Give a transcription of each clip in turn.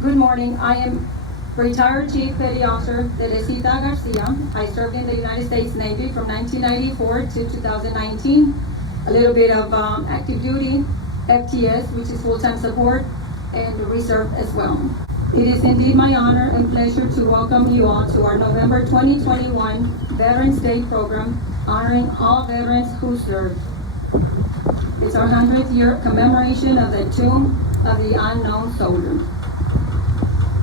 Good morning. I am retired Chief Petty Officer Teresita Garcia. I served in the United States Navy from 1994 to 2019. A little bit of active duty, FTS, which is full-time support, and reserve as well. It is indeed my honor and pleasure to welcome you all to our November 2021 Veterans Day program, honoring all veterans who served. It's our 100th year commemoration of the Tomb of the Unknown Soldier.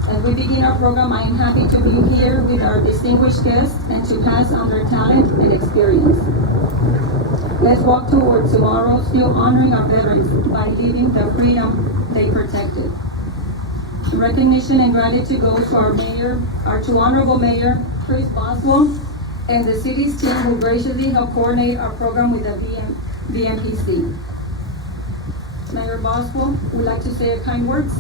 As we begin our program, I am happy to be here with our distinguished guests and to pass on their talent and experience. Let's walk toward tomorrow, still honoring our veterans by living the freedom they protected. Recognition and gratitude goes to our mayor, our two honorable mayor, Chris Boswell, and the city's team who graciously helped coordinate our program with the VMPC. Mayor Boswell would like to say a kind words.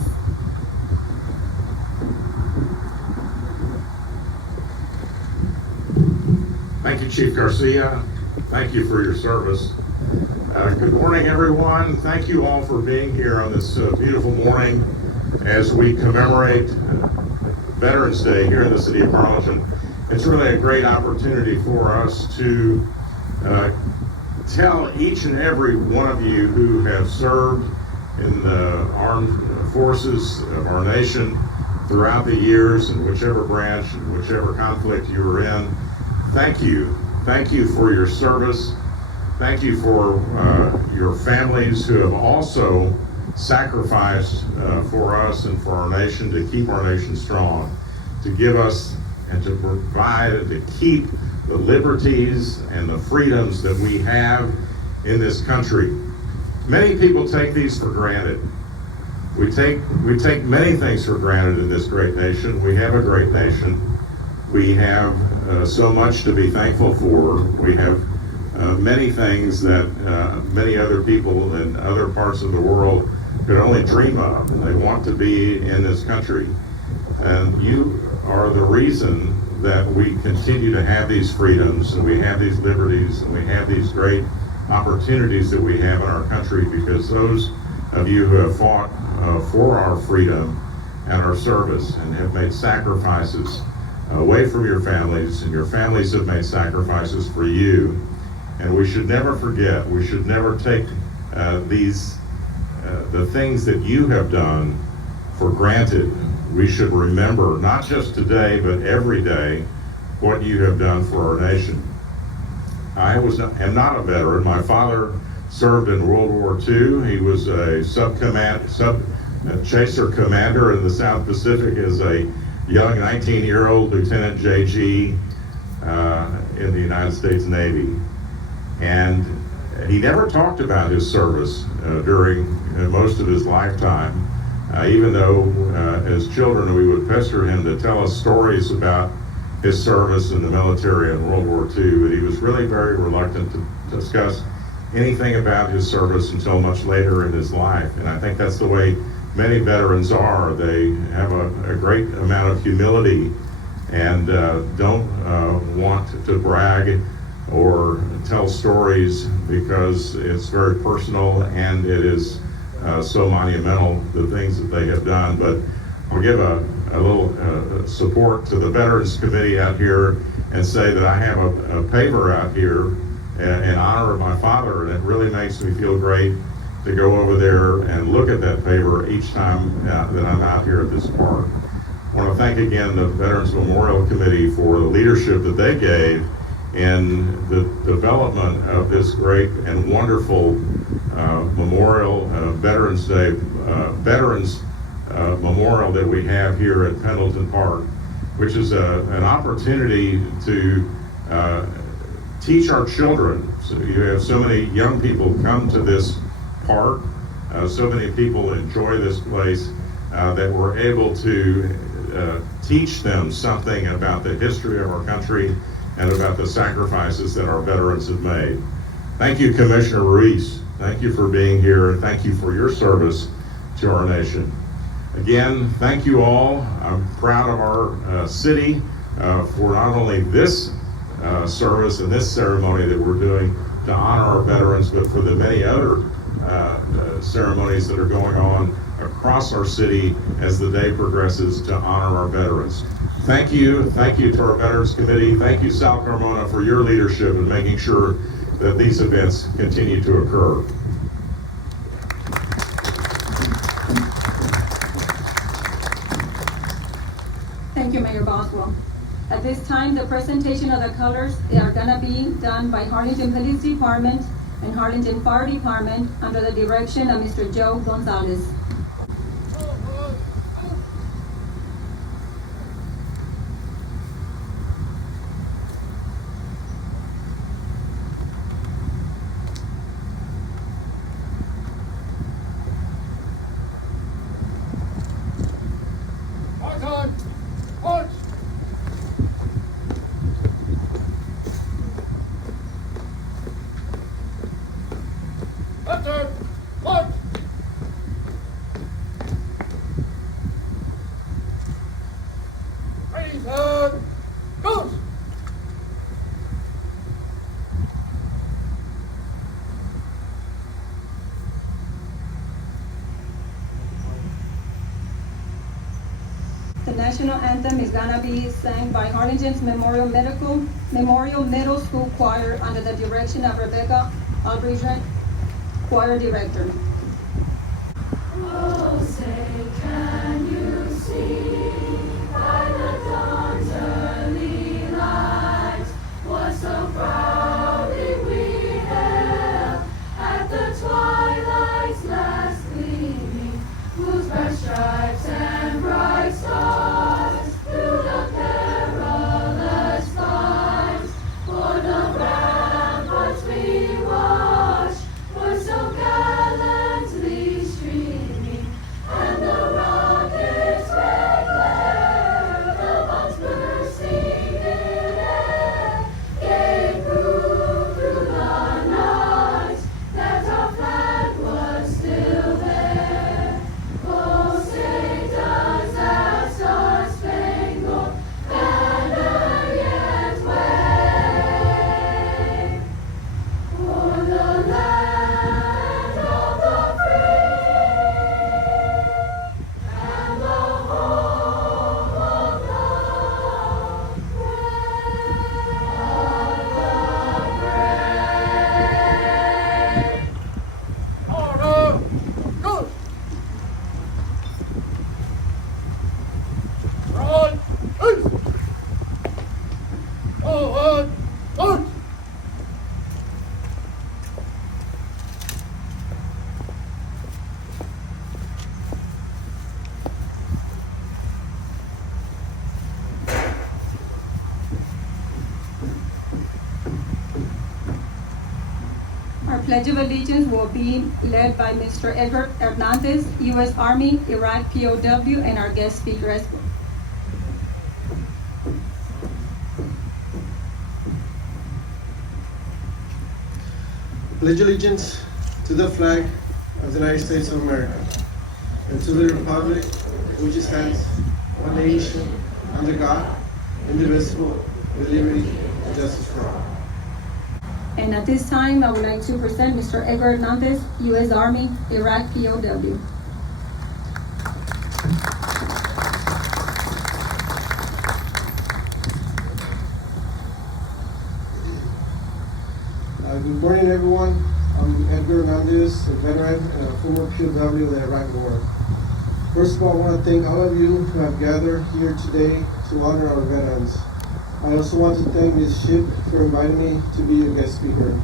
Thank you, Chief Garcia. Thank you for your service. Good morning, everyone. Thank you all for being here on this beautiful morning as we commemorate Veterans Day here in the City of Harlingen. It's really a great opportunity for us to tell each and every one of you who have served in the armed forces of our nation throughout the years, in whichever branch, in whichever conflict you were in. Thank you. Thank you for your service. Thank you for your families who have also sacrificed for us and for our nation to keep our nation strong, to give us and to provide and to keep the liberties and the freedoms that we have in this country. Many people take these for granted. We take many things for granted in this great nation. We have a great nation. We have so much to be thankful for. We have many things that many other people in other parts of the world could only dream of. They want to be in this country. And you are the reason that we continue to have these freedoms, and we have these liberties, and we have these great opportunities that we have in our country, because those of you who have fought for our freedom and our service and have made sacrifices away from your families, and your families have made sacrifices for you. And we should never forget, we should never take the things that you have done for granted. We should remember, not just today, but every day, what you have done for our nation. I am not a veteran. My father served in World War II. He was a chaser commander in the South Pacific as a young 19-year-old Lieutenant JG in the United States Navy. And he never talked about his service during most of his lifetime, even though as children we would pester him to tell us stories about his service in the military in World War II, but he was really very reluctant to discuss anything about his service until much later in his life. And I think that's the way many veterans are. They have a great amount of humility and don't want to brag or tell stories because it's very personal and it is so monumental, the things that they have done. But I'll give a little support to the Veterans Committee out here and say that I have a paver out here in honor of my father, and it really makes me feel great to go over there and look at that paver each time that I'm out here at this park. I want to thank again the Veterans Memorial Committee for the leadership that they gave in the development of this great and wonderful memorial, Veterans Day, Veterans Memorial that we have here at Pendleton Park, which is an opportunity to teach our children. So you have so many young people come to this park, so many people enjoy this place, that we're able to teach them something about the history of our country and about the sacrifices that our veterans have made. Thank you, Commissioner Ruiz. Thank you for being here, and thank you for your service to our nation. Again, thank you all. I'm proud of our city for not only this service and this ceremony that we're doing to honor our veterans, but for the many other ceremonies that are going on across our city as the day progresses to honor our veterans. Thank you to our Veterans Committee. Thank you, Sal Carmona, for your leadership in making sure that these events continue to occur. Thank you, Mayor Boswell. At this time, the presentation of the colors are gonna be done by Harlingen Police Department and Harlingen Fire Department under the direction of Mr. Joe Gonzalez. The national anthem is gonna be sang by Harlingen's Memorial Middle School Choir under the direction of Rebecca Albrecht, Choir Director. Oh, say, can you see by the dawn's early light what so proudly we hailed at the twilight's last gleaming, whose bright stripes and bright stars through the perilous fight for the ramparts we watched were so gallantly streaming, and the rockets' red glare, the bombs bursting in air, gave proof through the night that our flag was still there. Oh, say does that star-spangled banner yet wave o'er the land of the free and the home of the brave? Order! Good! Right! East! Forward! March! Our Pledge of Allegiance will be led by Mr. Edgar Hernandez, U.S. Army, Iraq POW, and our guest speaker as well. Pledge allegiance to the flag of the United States of America and to the republic which stands one nation under God, indivisible, with liberty and justice for all. And at this time, I would like to present Mr. Edgar Hernandez, U.S. Army, Iraq POW. Good morning, everyone. I'm Edgar Hernandez, a veteran and a former POW of the Iraq War. First of all, I want to thank all of you who have gathered here today to honor our veterans. I also want to thank Ms. Ship for inviting me to be your guest speaker.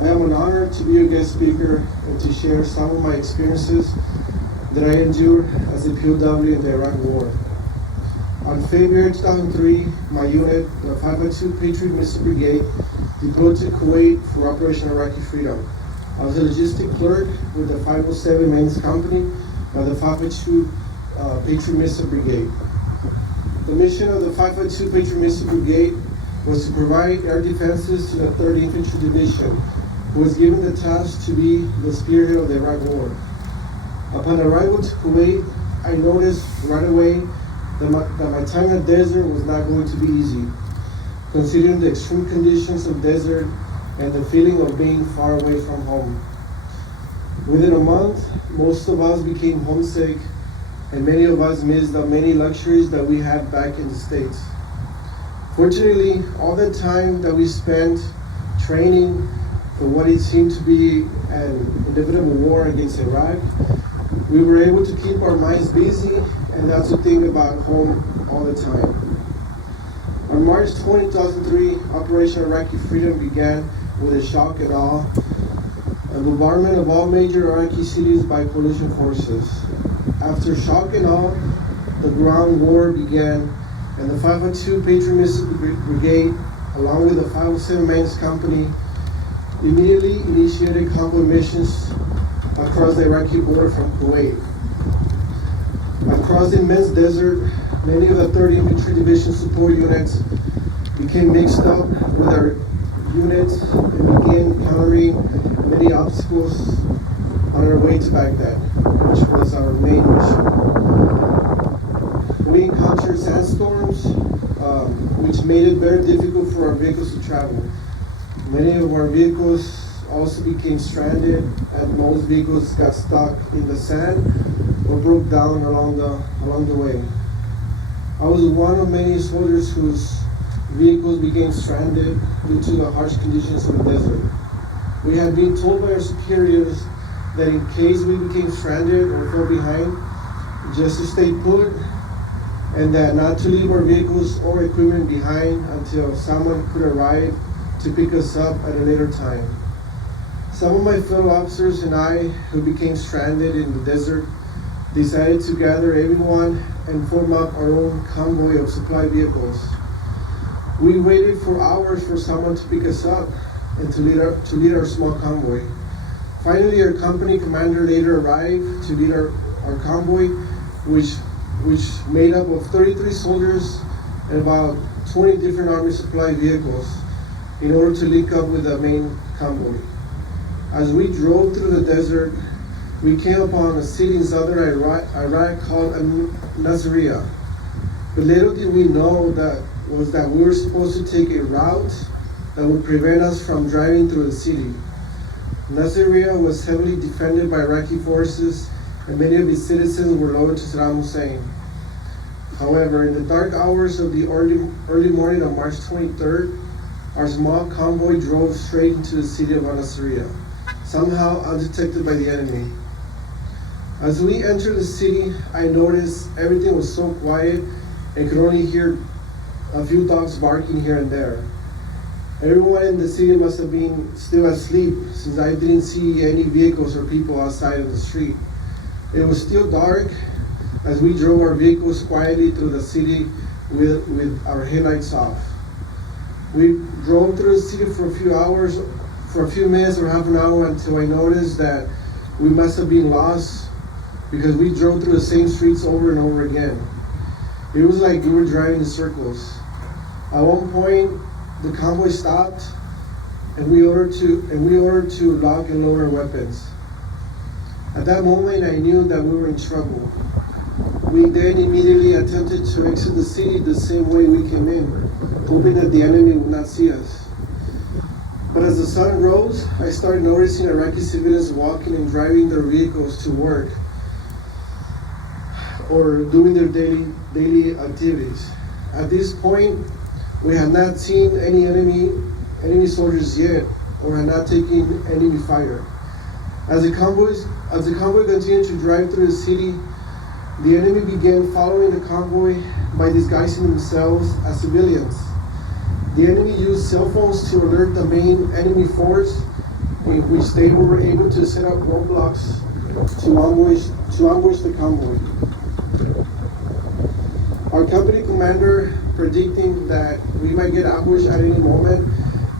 I am an honor to be your guest speaker and to share some of my experiences that I endured as a POW in the Iraq War. On February 2003, my unit, the 502 Patriot Missile Brigade, deployed to Kuwait for Operation Iraqi Freedom. I was a logistic clerk with the 507 Maintenance Company by the 502 Patriot Missile Brigade. The mission of the 502 Patriot Missile Brigade was to provide air defenses to the 3rd Infantry Division, who was given the task to be the spearhead of the Iraq War. Upon arrival to Kuwait, I noticed right away that my time in the desert was not going to be easy, considering the extreme conditions of desert and the feeling of being far away from home. Within a month, most of us became homesick, and many of us missed the many luxuries that we had back in the States. Fortunately, all the time that we spent training for what it seemed to be an inevitable war against Iraq, we were able to keep our minds busy and not to think about home all the time. On March 20, 2003, Operation Iraqi Freedom began with a shock and awe, a bombardment of all major Iraqi cities by coalition forces. After shock and awe, the ground war began, and the 502 Patriot Missile Brigade, along with the 507 Men's Company, immediately initiated convoy missions across the Iraqi border from Kuwait. Across the immense desert, many of the 3rd Infantry Division support units became mixed up with our units and began encountering many obstacles on our way to Baghdad, which was our main mission. We encountered sandstorms, which made it very difficult for our vehicles to travel. Many of our vehicles also became stranded, and most vehicles got stuck in the sand or broke down along the way. I was one of many soldiers whose vehicles became stranded due to the harsh conditions of the desert. We had been told by our superiors that in case we became stranded or fell behind, just to stay put, and that not to leave our vehicles or equipment behind until someone could arrive to pick us up at a later time. Some of my fellow officers and I, who became stranded in the desert, decided to gather everyone and form up our own convoy of supply vehicles. We waited for hours for someone to pick us up and to lead our small convoy. Finally, our company commander later arrived to lead our convoy, which made up of 33 soldiers and about 20 different Army supply vehicles in order to link up with the main convoy. As we drove through the desert, we came upon a city in southern Iraq called Nasiriyah. But little did we know that we were supposed to take a route that would prevent us from driving through the city. Nasiriyah was heavily defended by Iraqi forces, and many of its citizens were loyal to Saddam Hussein. However, in the dark hours of the early morning of March 23rd, our small convoy drove straight into the city of Nasiriyah, somehow undetected by the enemy. As we entered the city, I noticed everything was so quiet and could only hear a few dogs barking here and there. Everyone in the city must have been still asleep, since I didn't see any vehicles or people outside of the street. It was still dark as we drove our vehicles quietly through the city with our headlights off. We drove through the city for a few minutes or half an hour until I noticed that we must have been lost because we drove through the same streets over and over again. It was like we were driving in circles. At one point, the convoy stopped, and we ordered to lock and load our weapons. At that moment, I knew that we were in trouble. We then immediately attempted to exit the city the same way we came in, hoping that the enemy would not see us. But as the sun rose, I started noticing Iraqi civilians walking and driving their vehicles to work or doing their daily activities. At this point, we had not seen any enemy soldiers yet, or had not taken enemy fire. As the convoy continued to drive through the city, the enemy began following the convoy by disguising themselves as civilians. The enemy used cell phones to alert the main enemy force, in which they were able to set up roadblocks to ambush the convoy. Our company commander, predicting that we might get ambushed at any moment,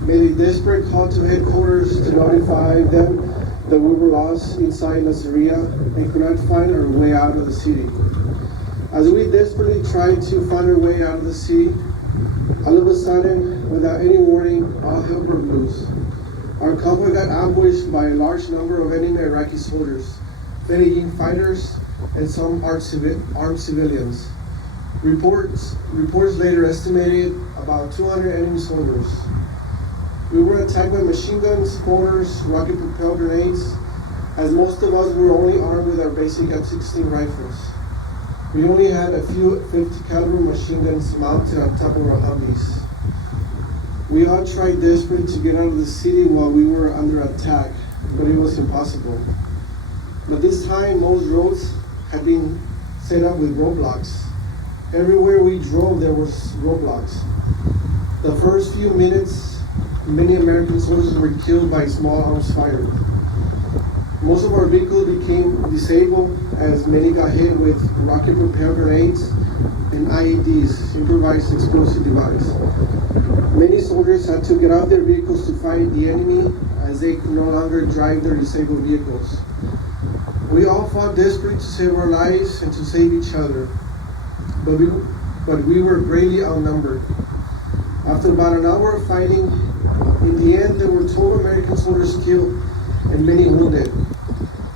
made a desperate call to headquarters to notify them that we were lost inside Nasiriyah and could not find our way out of the city. As we desperately tried to find our way out of the city, all of a sudden, without any warning, all hell broke loose. Our convoy got ambushed by a large number of enemy Iraqi soldiers, Fedayeen fighters, and some armed civilians. Reports later estimated about 200 enemy soldiers. We were attacked by machine guns, mortars, rocket-propelled grenades, as most of us were only armed with our basic M16 rifles. We only had a few 50 caliber machine guns mounted on top of our Humvees. We all tried desperately to get out of the city while we were under attack, but it was impossible. But this time, most roads had been set up with roadblocks. Everywhere we drove, there was roadblocks. The first few minutes, many American soldiers were killed by small arms fired. Most of our vehicles became disabled as many got hit with rocket-propelled grenades and IEDs, improvised explosive device. Many soldiers had to get out their vehicles to fight the enemy as they could no longer drive their disabled vehicles. We all fought desperately to save our lives and to save each other, but we were greatly outnumbered. After about an hour of fighting, in the end there were 12 American soldiers killed and many wounded.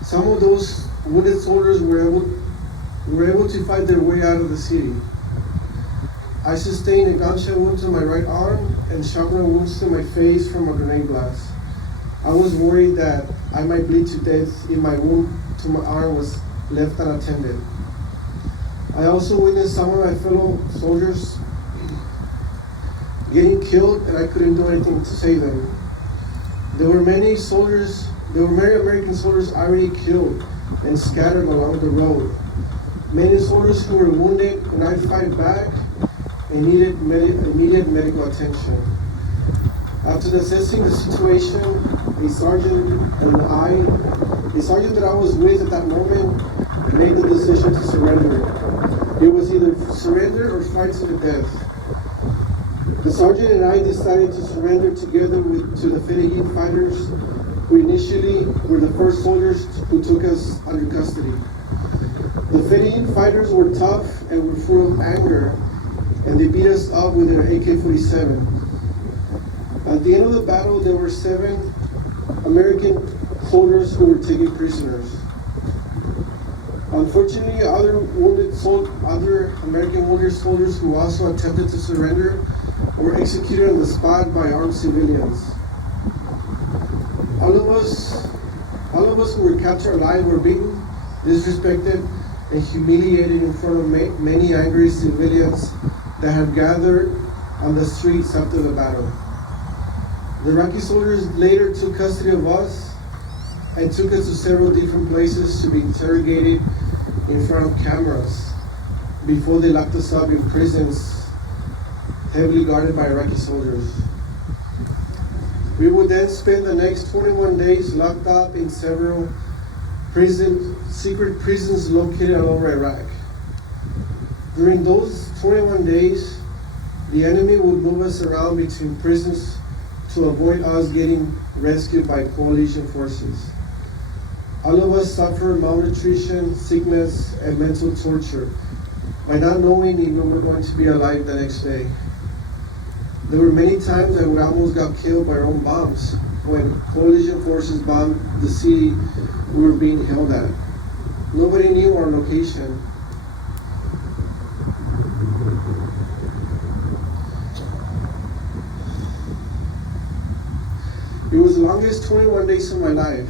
Some of those wounded soldiers were able to fight their way out of the city. I sustained a gunshot wound to my right arm and shrapnel wounds to my face from a grenade blast. I was worried that I might bleed to death if my wound to my arm was left unattended. I also witnessed some of my fellow soldiers getting killed, and I couldn't do anything to save them. There were many American soldiers already killed and scattered along the road. Many soldiers who were wounded could not fight back and needed immediate medical attention. After assessing the situation, the sergeant that I was with at that moment made the decision to surrender. It was either surrender or fight to the death. The sergeant and I decided to surrender together to the Pendleton fighters, who initially were the first soldiers who took us under custody. The Pendleton fighters were tough and were full of anger, and they beat us up with their AK-47. At the end of the battle, there were 7 American soldiers who were taken prisoners. Unfortunately, other American wounded soldiers who also attempted to surrender were executed on the spot by armed civilians. All of us who were captured alive were beaten, disrespected, and humiliated in front of many angry civilians that had gathered on the streets after the battle. The Iraqi soldiers later took custody of us and took us to several different places to be interrogated in front of cameras before they locked us up in prisons heavily guarded by Iraqi soldiers. We would then spend the next 21 days locked up in several secret prisons located all over Iraq. During those 21 days, the enemy would move us around between prisons to avoid us getting rescued by coalition forces. All of us suffered malnutrition, sickness, and mental torture by not knowing if we were going to be alive the next day. There were many times that we almost got killed by our own bombs when coalition forces bombed the city we were being held at. Nobody knew our location. It was the longest 21 days of my life.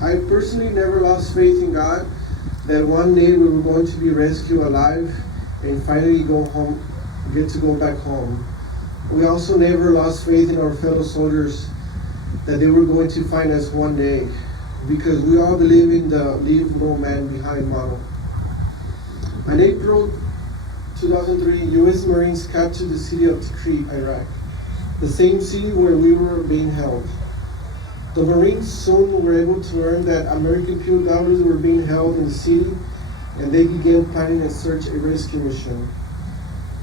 I personally never lost faith in God that one day we were going to be rescued alive and finally get to go back home. We also never lost faith in our fellow soldiers that they were going to find us one day, because we all believe in the leave no man behind model. In April 2003, U.S. Marines captured the city of Tikrit, Iraq, the same city where we were being held. The Marines soon were able to learn that American POWs were being held in the city, and they began planning a search and rescue mission.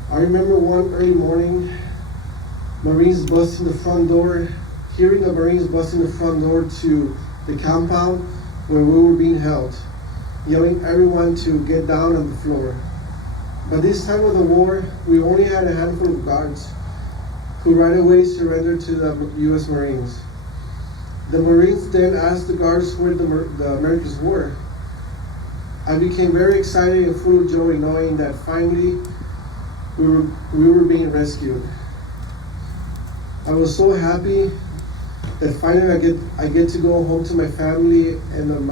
I remember one early morning, Marines busting the front door, hearing the Marines busting the front door to the compound where we were being held, yelling everyone to get down on the floor. By this time of the war, we only had a handful of guards who right away surrendered to the U.S. Marines. The Marines then asked the guards where the Americans were. I became very excited and full of joy knowing that finally we were being rescued. I was so happy that finally I get to go home to my family, and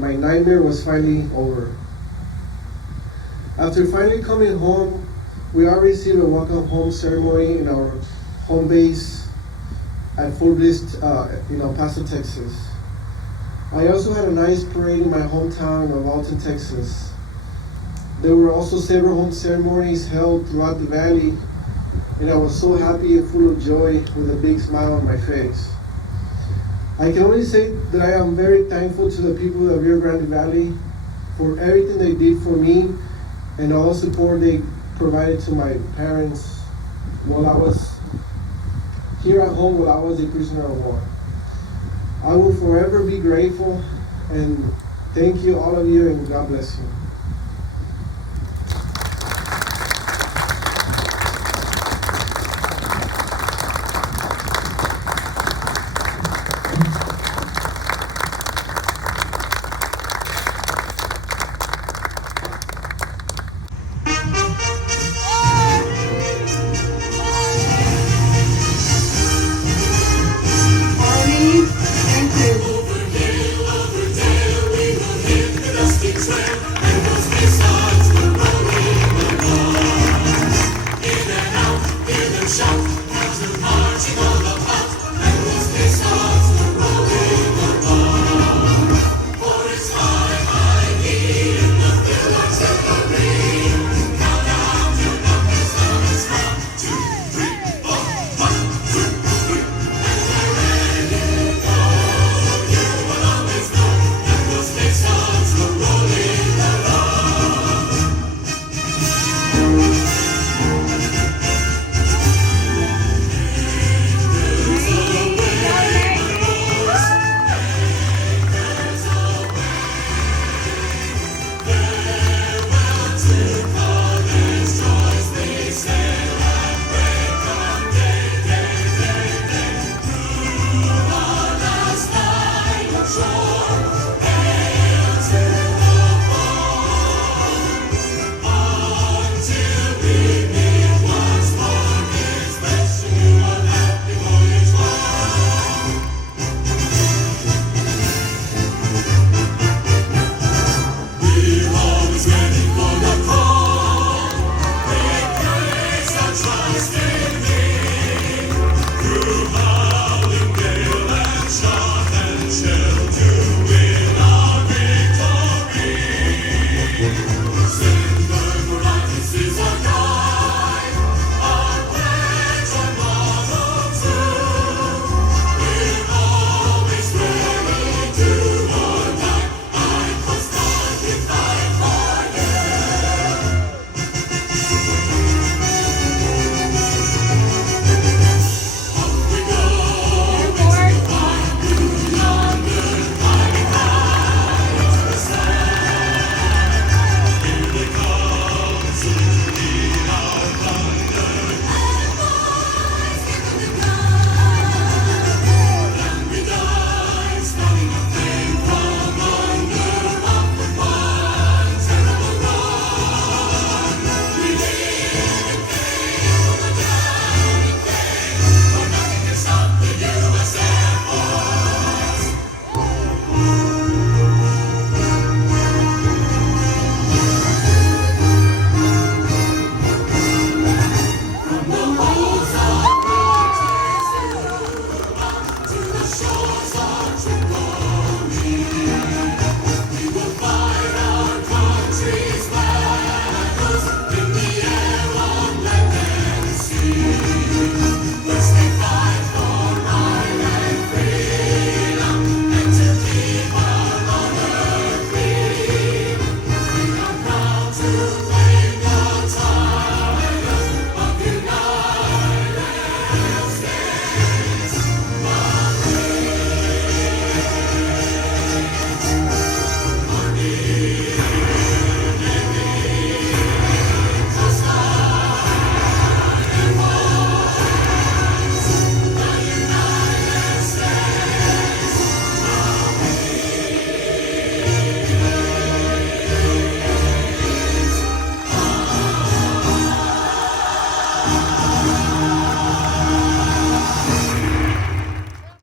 my nightmare was finally over. After finally coming home, we all received a welcome home ceremony in our home base at Fort Bliss, in El Paso, Texas. I also had a nice parade in my hometown of Alton, Texas. There were also several home ceremonies held throughout the valley, and I was so happy and full of joy with a big smile on my face. I can only say that I am very thankful to the people of Rio Grande Valley for everything they did for me and all the support they provided to my parents while I was here at home, while I was a prisoner of war. I will forever be grateful, and thank you, all of you, and God bless you.